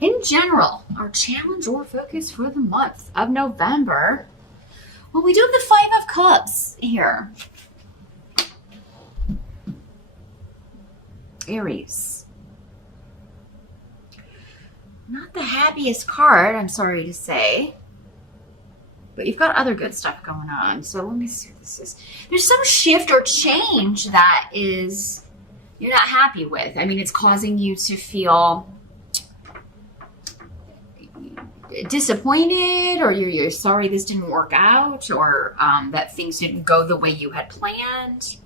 in general, our challenge or focus for the month of November. Well, we do have the Five of Cups here. Aries. Not the happiest card, I'm sorry to say. But you've got other good stuff going on. So let me see what this is. There's some shift or change that is you're not happy with. I mean, it's causing you to feel disappointed, or you're sorry this didn't work out, or that things didn't go the way you had planned.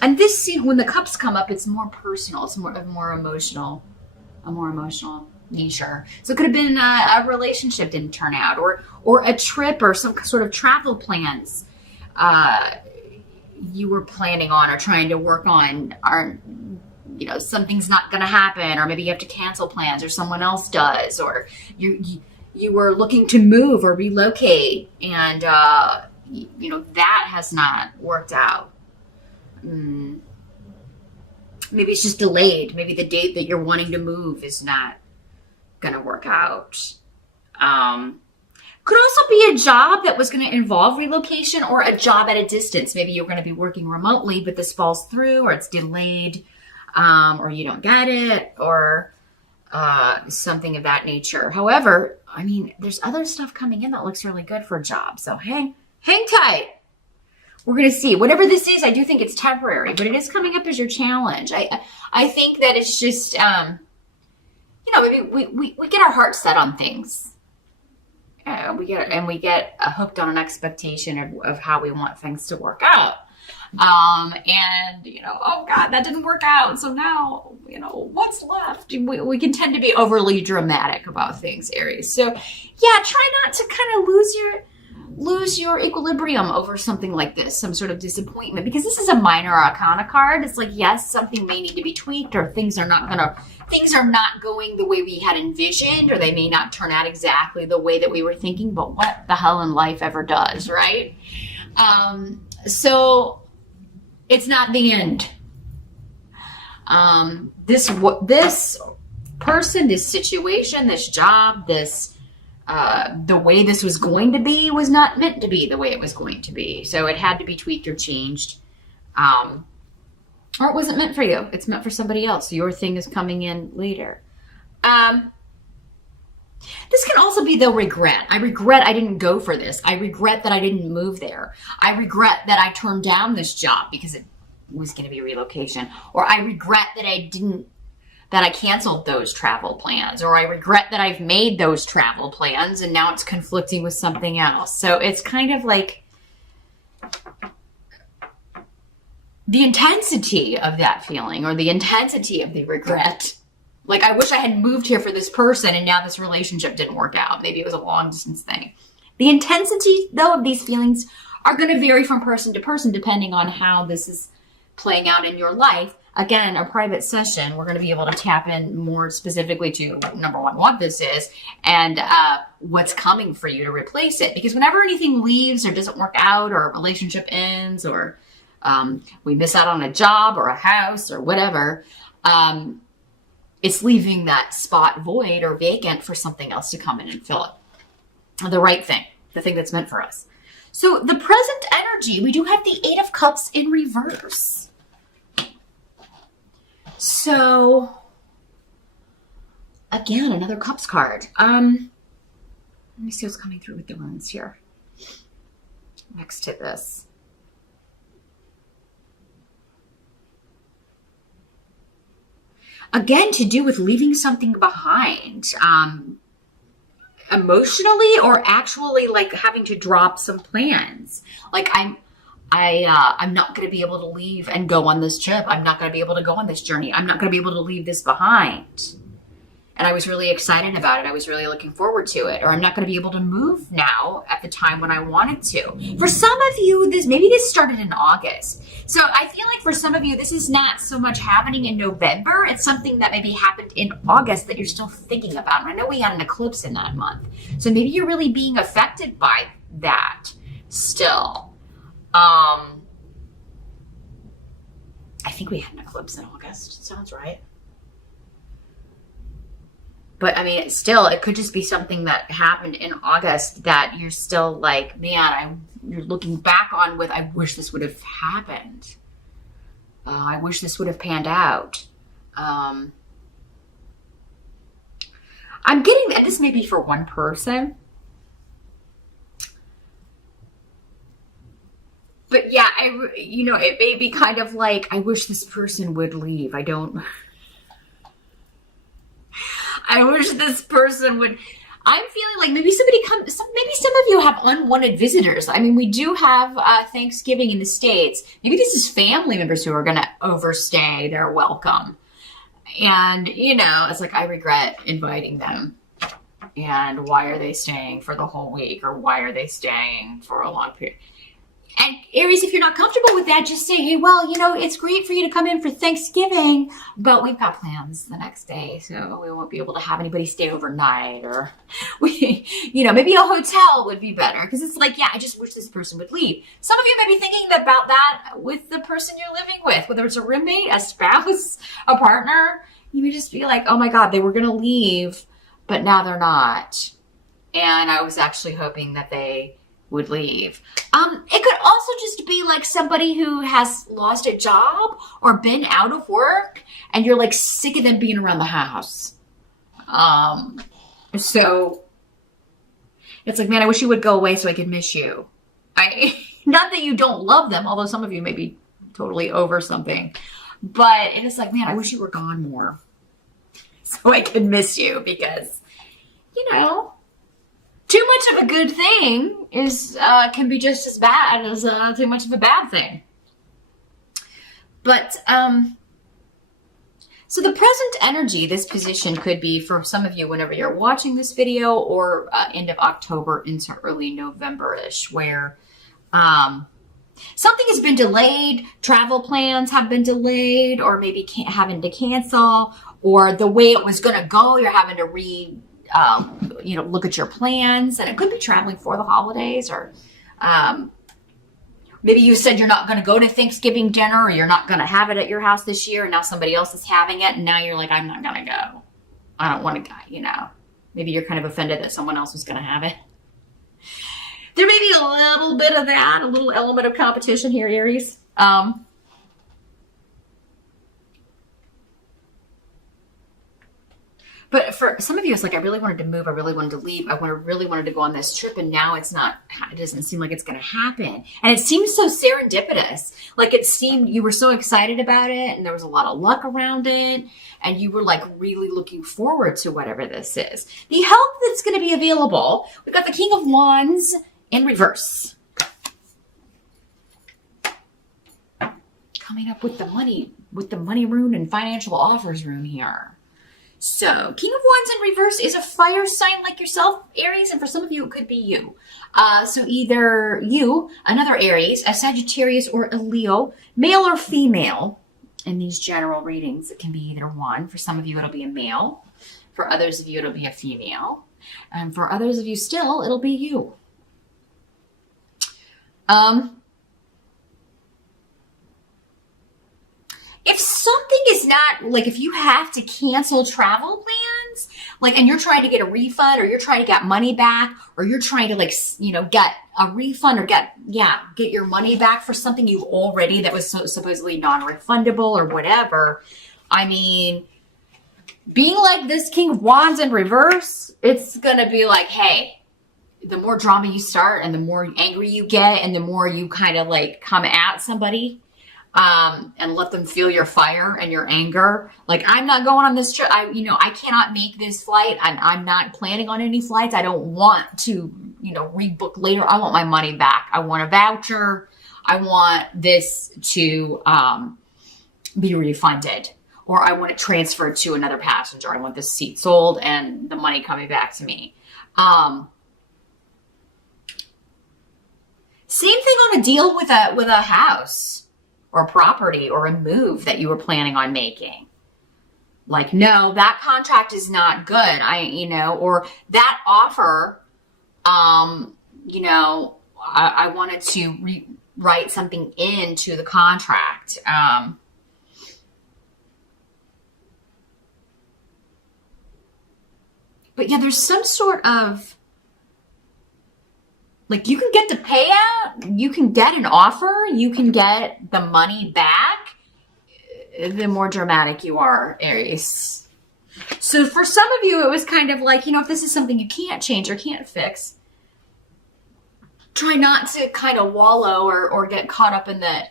And this scene, when the cups come up, it's more personal. It's a more emotional nature. So it could have been a relationship didn't turn out, or a trip, or some sort of travel plans you were planning on or trying to work on are, something's not going to happen, or maybe you have to cancel plans, or someone else does, or you were looking to move or relocate, and that has not worked out. Maybe it's just delayed. Maybe the date that you're wanting to move is not going to work out. Could also be a job that was going to involve relocation, or a job at a distance. Maybe you're going to be working remotely, but this falls through, or it's delayed, or you don't get it, or something of that nature. However, I mean, there's other stuff coming in that looks really good for a job. So hang tight. We're going to see. Whatever this is, I do think it's temporary, but it is coming up as your challenge. I think that it's just, maybe we get our heart set on things. We get hooked on an expectation of how we want things to work out. Oh God, that didn't work out. So now, what's left? We can tend to be overly dramatic about things, Aries. So yeah, try not to kind of lose your equilibrium over something like this, some sort of disappointment, because this is a minor arcana card. It's like, yes, something may need to be tweaked, or things are not going the way we had envisioned, or they may not turn out exactly the way that we were thinking, but what the hell in life ever does, right? So it's not the end. This person, this situation, this job, the way this was going to be was not meant to be the way it was going to be. So it had to be tweaked or changed. Or it wasn't meant for you. It's meant for somebody else. Your thing is coming in later. This can also be the regret. I regret I didn't go for this. I regret that I didn't move there. I regret that I turned down this job because it was going to be relocation. Or I regret that I canceled those travel plans, or I regret that I've made those travel plans and now it's conflicting with something else. So it's kind of like the intensity of that feeling, or the intensity of the regret. Like, I wish I had moved here for this person and now this relationship didn't work out. Maybe it was a long distance thing. The intensity, though, of these feelings are going to vary from person to person depending on how this is playing out in your life. Again, a private session, we're going to be able to tap in more specifically to, number one, what this is, and what's coming for you to replace it. Because whenever anything leaves or doesn't work out, or a relationship ends, or we miss out on a job or a house or whatever, it's leaving that spot void or vacant for something else to come in and fill it. The right thing, the thing that's meant for us. So the present energy, we do have the Eight of Cups in reverse. So, again, another Cups card. Let me see what's coming through with the runes here. Next to this. Again, to do with leaving something behind. Emotionally, or actually like having to drop some plans. Like I'm not going to be able to leave and go on this trip. I'm not going to be able to go on this journey. I'm not going to be able to leave this behind. And I was really excited about it. I was really looking forward to it. Or I'm not going to be able to move now at the time when I wanted to. For some of you, maybe this started in August. So I feel like for some of you, this is not so much happening in November. It's something that maybe happened in August that you're still thinking about. And I know we had an eclipse in that month. So maybe you're really being affected by that. still. I think we had an eclipse in August. Sounds right. But I mean, still, it could just be something that happened in August that you're still like, man, you're looking back on with, I wish this would have happened. I wish this would have panned out. I'm getting, and this may be for one person. But yeah, it may be kind of like, I wish this person would leave. I wish this person would. I'm feeling like maybe maybe some of you have unwanted visitors. I mean, we do have Thanksgiving in the States. Maybe this is family members who are going to overstay their welcome. And, it's like, I regret inviting them. And why are they staying for the whole week? Or why are they staying for a long period? And Aries, if you're not comfortable with that, just say, hey, well, it's great for you to come in for Thanksgiving, but we've got plans the next day, so we won't be able to have anybody stay overnight, or maybe a hotel would be better, because it's like, yeah, I just wish this person would leave. Some of you may be thinking about that with the person you're living with, whether it's a roommate, a spouse, a partner. You may just be like, oh my God, they were going to leave, but now they're not. And I was actually hoping that they would leave. It could also just be like somebody who has lost a job or been out of work and you're like sick of them being around the house. So it's like, man, I wish you would go away so I could miss you. Not that you don't love them, although some of you may be totally over something, but it is like, man, I wish you were gone more so I could miss you, because, too much of a good thing can be just as bad as too much of a bad thing. But so the present energy, this position could be for some of you whenever you're watching this video, or end of October into early November-ish, where something has been delayed, travel plans have been delayed, or maybe having to cancel, or the way it was going to go, you're having to look at your plans, and it could be traveling for the holidays, or maybe you said you're not going to go to Thanksgiving dinner, or you're not going to have it at your house this year, and now somebody else is having it, and now you're like, I'm not going to go. I don't want to go, Maybe you're kind of offended that someone else was going to have it. There may be a little bit of that, a little element of competition here, Aries. But for some of you, it's like, I really wanted to move. I really wanted to leave. I really wanted to go on this trip. And now it doesn't seem like it's going to happen. And it seems so serendipitous. Like it seemed you were so excited about it, and there was a lot of luck around it. And you were like really looking forward to whatever this is. The help that's going to be available. We've got the King of Wands in reverse. Coming up with the money rune and financial offers rune here. So, King of Wands in reverse is a fire sign like yourself, Aries, and for some of you, it could be you. So either you, another Aries, a Sagittarius, or a Leo, male or female. In these general readings, it can be either one. For some of you, it'll be a male. For others of you, it'll be a female. And for others of you still, it'll be you. If something is not, like if you have to cancel travel plans, like, and you're trying to get a refund, or you're trying to get money back, or you're trying to get a refund, or get your money back for something you already, that was supposedly non-refundable or whatever. I mean, being like this King of Wands in reverse, it's going to be like, hey, the more drama you start and the more angry you get and the more you kind of like come at somebody, and let them feel your fire and your anger. Like, I'm not going on this trip. I cannot make this flight. I'm not planning on any flights. I don't want to, rebook later. I want my money back. I want a voucher. I want this to be refunded, or I want it transferred to another passenger. I want this seat sold and the money coming back to me. Same thing on a deal with a house or a property or a move that you were planning on making. Like, no, that contract is not good. Or that offer, I wanted to write something into the contract. But yeah, there's some sort of, like, you can get the payout, you can get an offer, you can get the money back, the more dramatic you are, Aries. So for some of you, it was kind of like, if this is something you can't change or can't fix, try not to kind of wallow or get caught up in the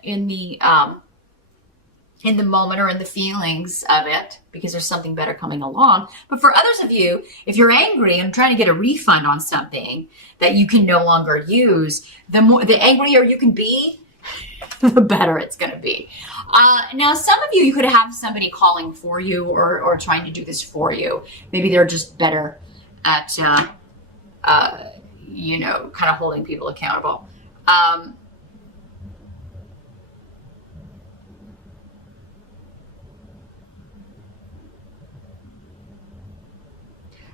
moment or in the feelings of it, because there's something better coming along. But for others of you, if you're angry and trying to get a refund on something that you can no longer use, the angrier you can be, the better it's going to be. Now, some of you could have somebody calling for you or trying to do this for you. Maybe they're just better at, kind of holding people accountable.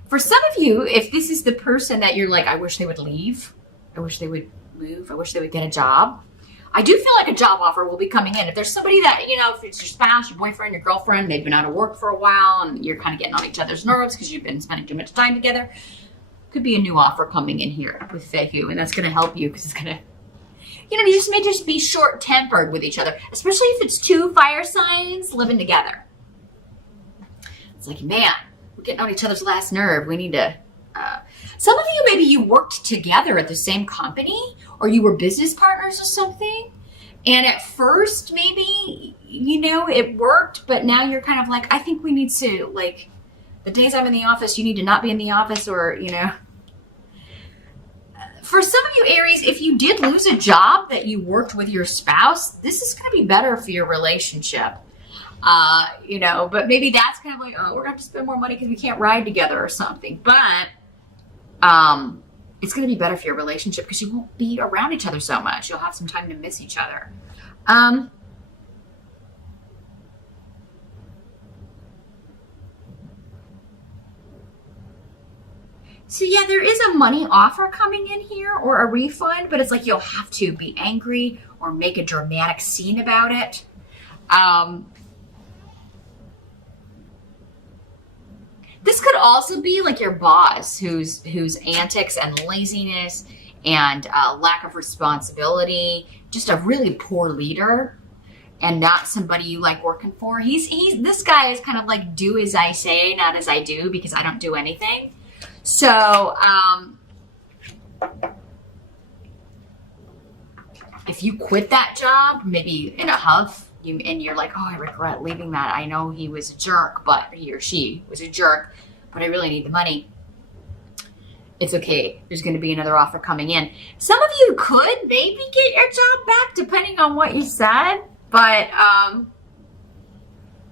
For some of you, if this is the person that you're like, I wish they would leave, I wish they would move, I wish they would get a job, I do feel like a job offer will be coming in. If there's somebody that, if it's your spouse, your boyfriend, your girlfriend, they've been out of work for a while and you're kind of getting on each other's nerves because you've been spending too much time together, could be a new offer coming in here with Fehu, and that's going to help you because it's going to, you just may just be short-tempered with each other, especially if it's two fire signs living together. It's like, man, we're getting on each other's last nerve. We need to, some of you, maybe you worked together at the same company or you were business partners or something. And at first, maybe, it worked, but now you're kind of like, I think we need to, like, the days I'm in the office, you need to not be in the office, or, For some of you, Aries, if you did lose a job that you worked with your spouse, this is going to be better for your relationship. But maybe that's kind of like, oh, we're going to have to spend more money because we can't ride together or something. But it's going to be better for your relationship because you won't be around each other so much. You'll have some time to miss each other. So yeah, there is a money offer coming in here or a refund, but it's like you'll have to be angry or make a dramatic scene about it. This could also be like your boss whose antics and laziness and lack of responsibility, just a really poor leader and not somebody you like working for. This guy is kind of like, do as I say, not as I do, because I don't do anything. So, if you quit that job, maybe in a huff, and you're like, oh, I regret leaving that. I know he was a jerk, but he or she was a jerk, but I really need the money. It's okay. There's going to be another offer coming in. Some of you could maybe get your job back depending on what you said, but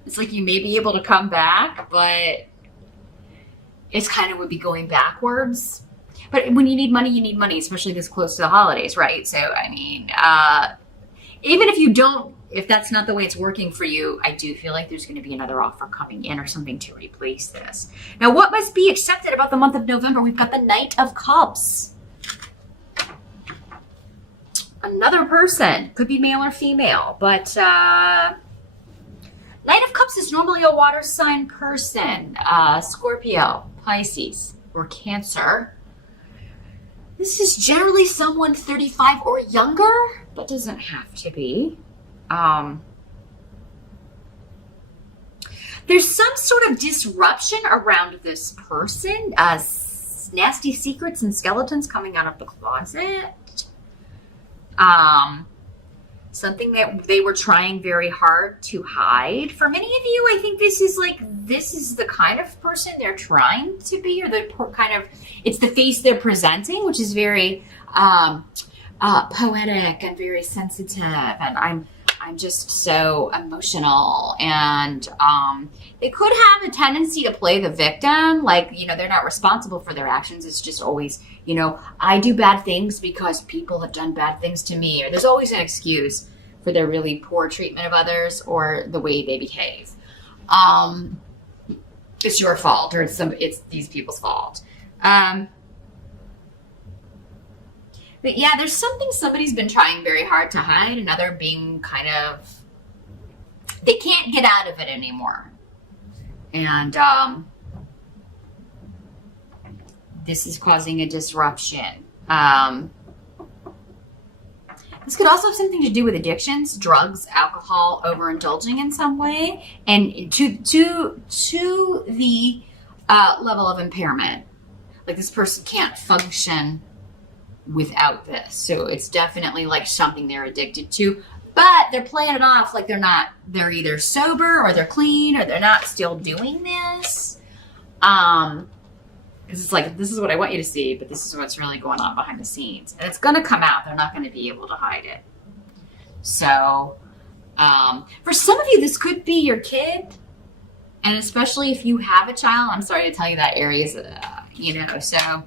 it's like you may be able to come back, but it's kind of would be going backwards. But when you need money, especially this close to the holidays, right? So, I mean, even if that's not the way it's working for you, I do feel like there's going to be another offer coming in or something to replace this. Now, what must be accepted about the month of November? We've got the Knight of Cups. Another person, could be male or female, but Knight of Cups is normally a water sign person, Scorpio, Pisces, or Cancer. This is generally someone 35 or younger, but doesn't have to be. There's some sort of disruption around this person, nasty secrets and skeletons coming out of the closet. Something that they were trying very hard to hide. For many of you, I think this is the kind of person they're trying to be, or it's the face they're presenting, which is very poetic and very sensitive, and I'm just so emotional, and they could have a tendency to play the victim, like, they're not responsible for their actions. It's just always, I do bad things because people have done bad things to me, or there's always an excuse for their really poor treatment of others or the way they behave. It's your fault, or it's these people's fault. But yeah, there's something somebody's been trying very hard to hide, another being kind of, they can't get out of it anymore. And this is causing a disruption. This could also have something to do with addictions, drugs, alcohol, overindulging in some way, and to the level of impairment. Like this person can't function without this. So it's definitely like something they're addicted to, but they're playing it off like they're either sober or they're clean or they're not still doing this. Because it's like, this is what I want you to see, but this is what's really going on behind the scenes. And it's going to come out. They're not going to be able to hide it. So, for some of you, this could be your kid. And especially if you have a child, I'm sorry to tell you that, Aries, so.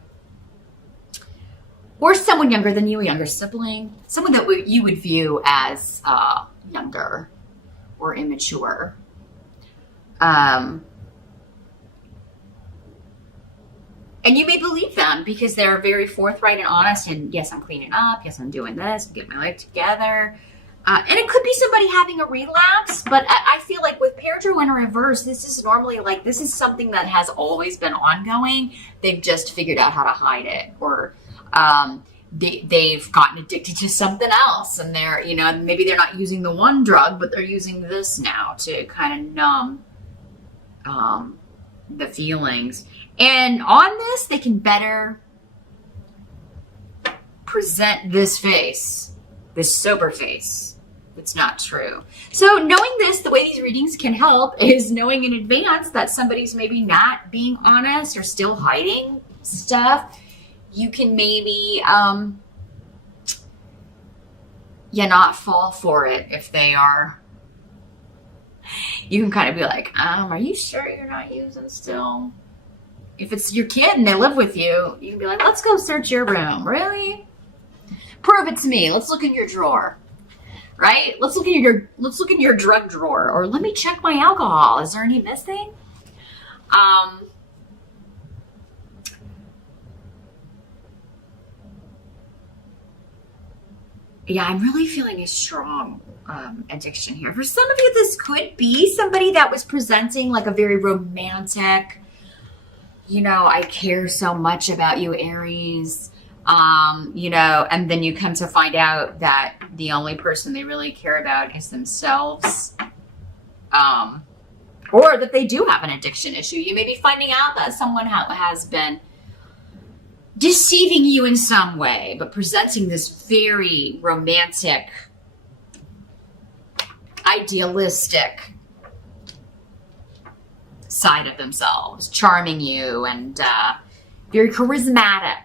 Or someone younger than you, a younger sibling. Someone that you would view as younger or immature. And you may believe them because they're very forthright and honest. And yes, I'm cleaning up. Yes, I'm doing this. I'm getting my life together. And it could be somebody having a relapse. But I feel like with Paratrue in reverse, this is normally like, this is something that has always been ongoing. They've just figured out how to hide it. Or they've gotten addicted to something else. And they're, maybe they're not using the one drug, but they're using this now to kind of numb the feelings. And on this, they can better present this face, this sober face. It's not true. So knowing this, the way these readings can help is knowing in advance that somebody's maybe not being honest or still hiding stuff. You can maybe, not fall for it if they are. You can kind of be like, are you sure you're not using still? If it's your kid and they live with you, you can be like, let's go search your room. Really? Prove it to me. Let's look in your drawer. Right? Let's look in your drug drawer, or let me check my alcohol. Is there any missing? Yeah, I'm really feeling a strong addiction here. For some of you, this could be somebody that was presenting like a very romantic, I care so much about you, Aries, and then you come to find out that the only person they really care about is themselves, or that they do have an addiction issue. You may be finding out that someone has been deceiving you in some way, but presenting this very romantic, idealistic side of themselves, charming you and very charismatic,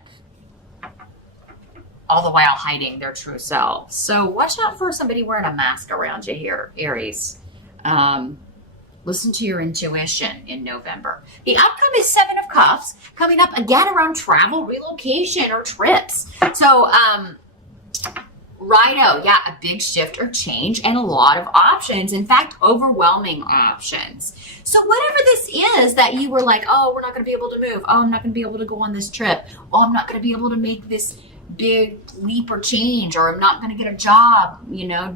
all the while hiding their true selves. So watch out for somebody wearing a mask around you here, Aries. Listen to your intuition in November. The outcome is 7 of Cups, coming up again around travel, relocation, or trips. So, righto, yeah, a big shift or change and a lot of options. In fact, overwhelming options. So whatever this is that you were like, oh, we're not going to be able to move. Oh, I'm not going to be able to go on this trip. Oh, I'm not going to be able to make this big leap or change, or I'm not going to get a job,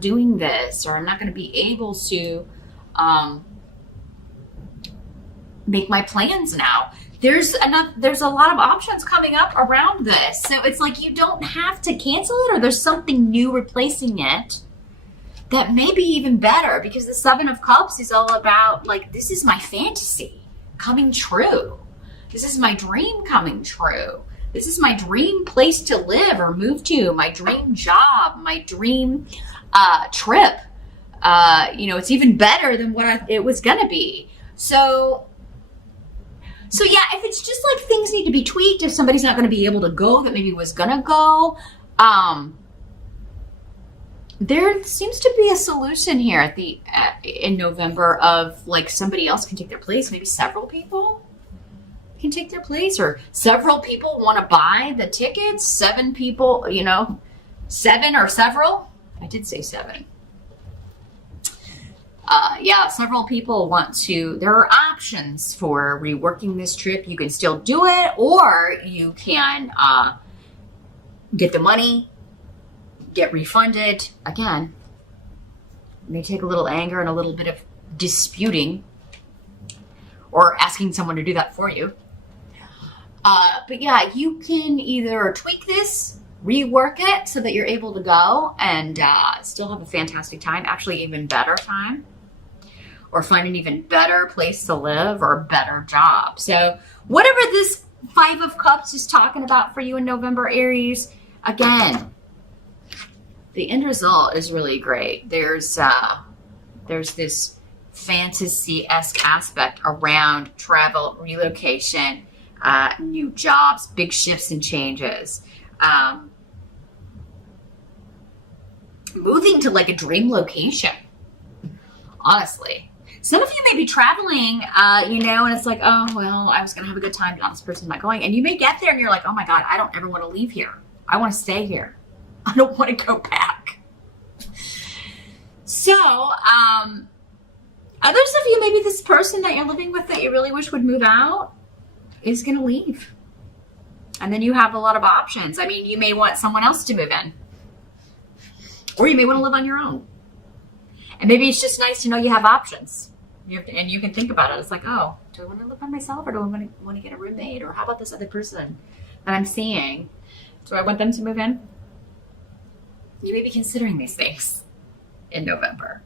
doing this, or I'm not going to be able to make my plans now. There's a lot of options coming up around this. So it's like you don't have to cancel it, or there's something new replacing it that may be even better, because the 7 of Cups is all about like, this is my fantasy coming true. This is my dream coming true. This is my dream place to live or move to, my dream job, my dream trip. It's even better than what it was going to be. So yeah, if it's just like things need to be tweaked, if somebody's not going to be able to go that maybe was going to go, there seems to be a solution here in November of like somebody else can take their place. Maybe several people can take their place, or several people want to buy the tickets. 7 people, 7 or several. I did say 7. Several people want to, there are options for reworking this trip. You can still do it, or you can get the money, get refunded. Again, it may take a little anger and a little bit of disputing or asking someone to do that for you. But yeah, you can either tweak this, rework it so that you're able to go and still have a fantastic time, actually even better time, or find an even better place to live or a better job. So whatever this Five of Cups is talking about for you in November, Aries, again, the end result is really great. There's this fantasy-esque aspect around travel, relocation, new jobs, big shifts and changes. Moving to like a dream location, honestly. Some of you may be traveling, and it's like, oh, well, I was going to have a good time, but this person's not going. And you may get there and you're like, oh my God, I don't ever want to leave here. I want to stay here. I don't want to go back. So, others of you, maybe this person that you're living with that you really wish would move out is going to leave. And then you have a lot of options. I mean, you may want someone else to move in. Or you may want to live on your own. And maybe it's just nice to know you have options. And you can think about it. It's like, oh, do I want to live by myself or do I want to get a roommate? Or how about this other person that I'm seeing? Do I want them to move in? You may be considering these things in November.